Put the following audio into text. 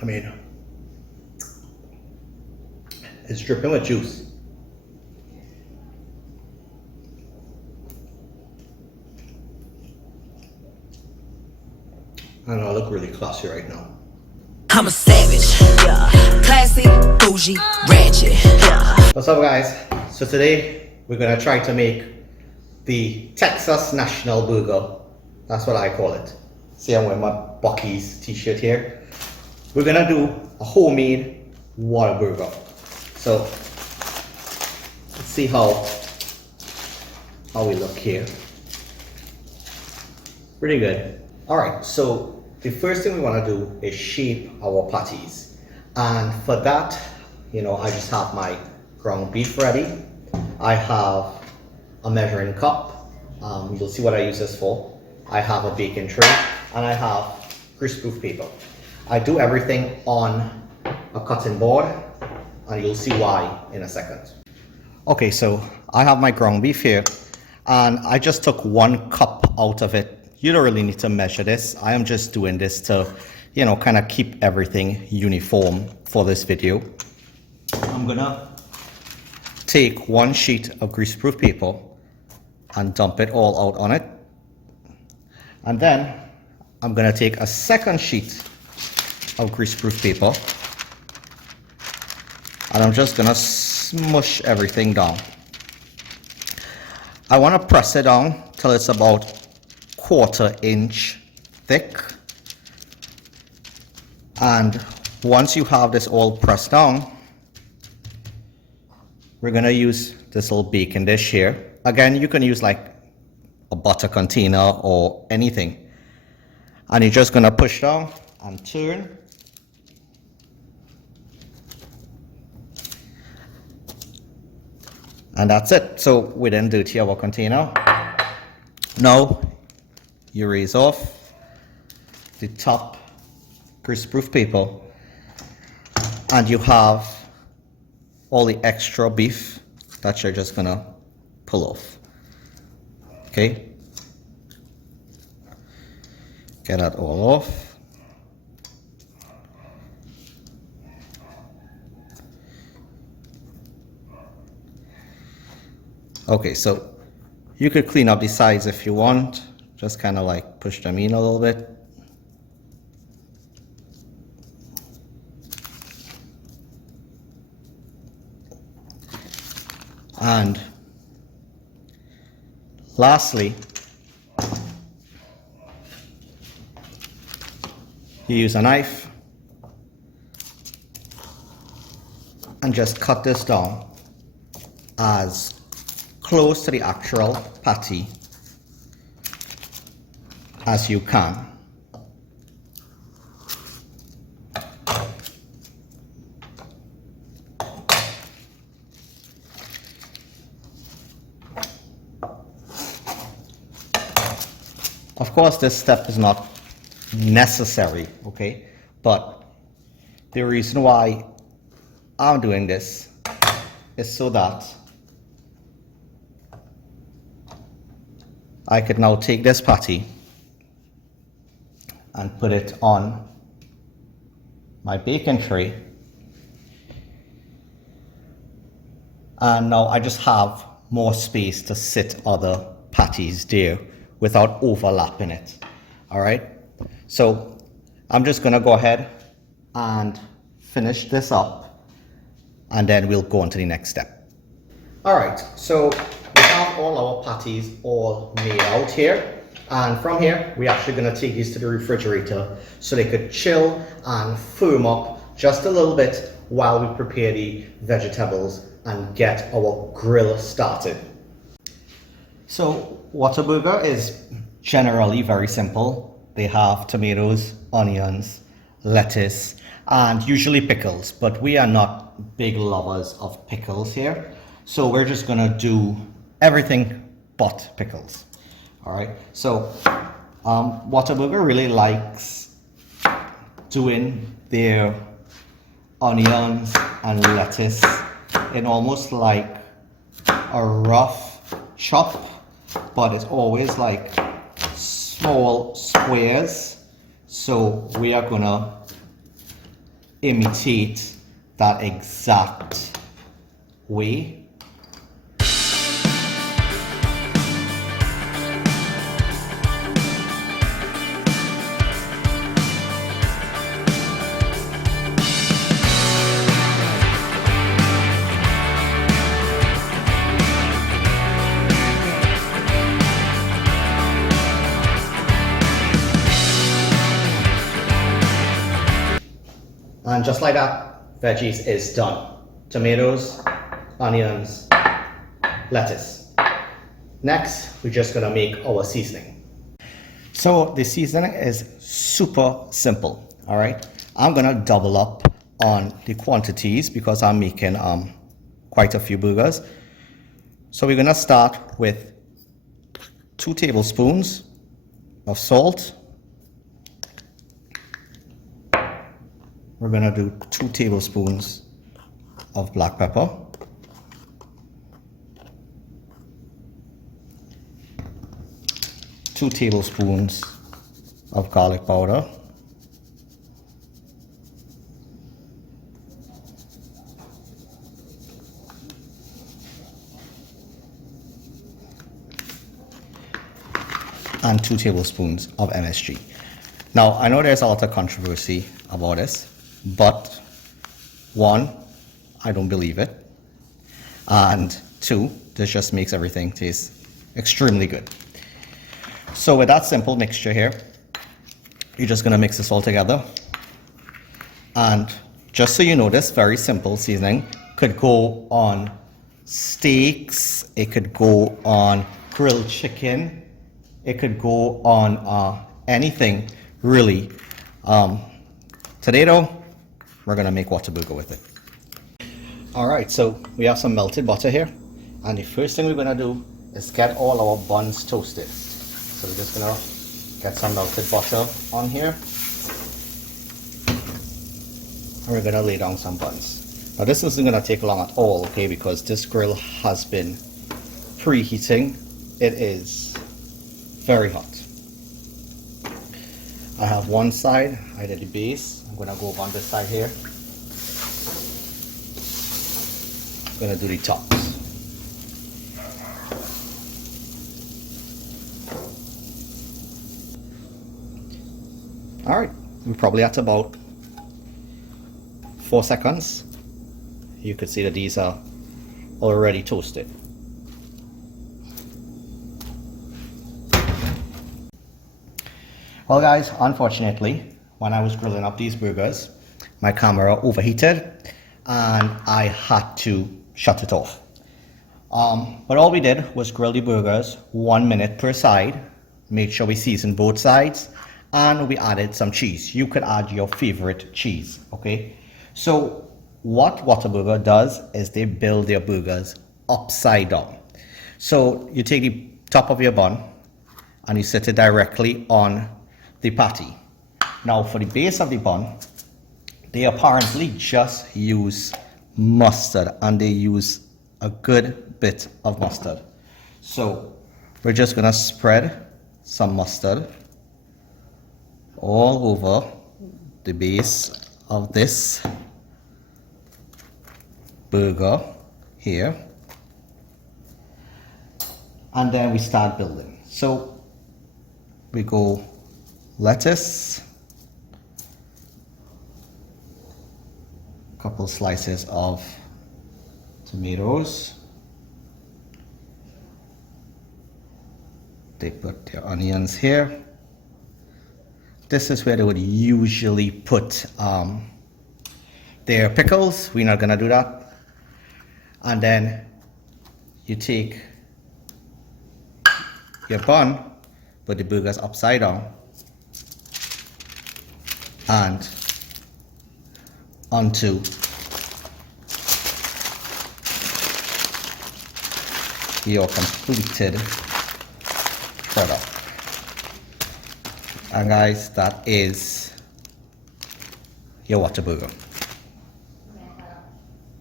I mean, it's dripping with juice. And I look really classy right now. I'm a savage, yeah. Classy, bougie, ratchet, yeah. What's up, guys? So today we're gonna try to make the Texas National Burger. That's what I call it. See, I'm wearing my Bucky's t-shirt here. We're gonna do a homemade Whataburger. So let's see how we look here. Pretty good. All right, so the first thing we want to do is shape our patties, and for that, you know, I just have my ground beef ready. I have a measuring cup. You'll see what I use this for. I have a baking tray, and I have greaseproof paper. I do everything on a cutting board, and you'll see why in a second. Okay, so I have my ground beef here, and I just took 1 cup out of it. You don't really need to measure this. I am just doing this to, you know, kind of keep everything uniform for this video. I'm gonna take 1 sheet of greaseproof paper and dump it all out on it. And then I'm gonna take a second sheet of greaseproof paper, and I'm just gonna smush everything down. I wanna press it down till it's about 1/4 inch thick, and once you have this all pressed down, we're gonna use this little baking dish here. Again, you can use like a butter container or anything, and you're just gonna push down and turn. And that's it. So we didn't dirty our container. Now you raise off the top greaseproof paper, and you have all the extra beef that you're just gonna pull off. Okay, get that all off. Okay, so you could clean up the sides if you want. Just kind of like push them in a little bit. And lastly, you use a knife and just cut this down as close to the actual patty as you can. Of course, this step is not necessary, okay? But the reason why I'm doing this is so that I could now take this patty and put it on my baking tray, and now I just have more space to sit other patties there without overlapping it. All right, so I'm just gonna go ahead and finish this up, and then we'll go on to the next step. All right, so we have all our patties all made out here. And from here, we're actually going to take these to the refrigerator so they could chill and firm up just a little bit while we prepare the vegetables and get our grill started. So Whataburger is generally very simple. They have tomatoes, onions, lettuce, and usually pickles, but we are not big lovers of pickles here. So we're just going to do everything but pickles. All right, so Whataburger really likes doing their onions and lettuce in almost like a rough chop, but it's always like small squares. So we are gonna imitate that exact way. And just like that, veggies is done. Tomatoes, onions, lettuce. Next, we're just gonna make our seasoning. So the seasoning is super simple, all right? I'm gonna double up on the quantities because I'm making quite a few burgers. So we're gonna start with 2 tablespoons of salt. We're gonna do 2 tablespoons of black pepper. Two tablespoons of garlic powder. And 2 tablespoons of MSG. Now, I know there's a lot of controversy about this, but 1, I don't believe it, and 2, this just makes everything taste extremely good. So with that simple mixture here, you're just gonna mix this all together. And just so you know, this very simple seasoning could go on steaks, it could go on grilled chicken, it could go on anything really. Today though, we're gonna make Whataburger with it. All right, so we have some melted butter here, and the first thing we're gonna do is get all our buns toasted. So we're just gonna get some melted butter on here, and we're gonna lay down some buns. Now this isn't gonna take long at all, okay, because this grill has been preheating. It is very hot. I have one side, I did the base. I'm gonna go over on this side here. I'm gonna do the tops. All right, we're probably at about 4 seconds. You could see that these are already toasted. Well guys, unfortunately, when I was grilling up these burgers, my camera overheated and I had to shut it off. But all we did was grill the burgers 1 minute per side, made sure we seasoned both sides, and we added some cheese. You could add your favorite cheese, okay? So what Whataburger does is they build their burgers upside down. So you take the top of your bun and you set it directly on the patty. Now for the base of the bun, they apparently just use mustard, and they use a good bit of mustard. So we're just gonna spread some mustard all over the base of this burger here, and then we start building. So we go lettuce, couple slices of tomatoes, they put their onions here. This is where they would usually put their pickles. We're not gonna do that. And then you take your bun, put the burgers upside down, and onto your completed product. And guys, that is your Whataburger.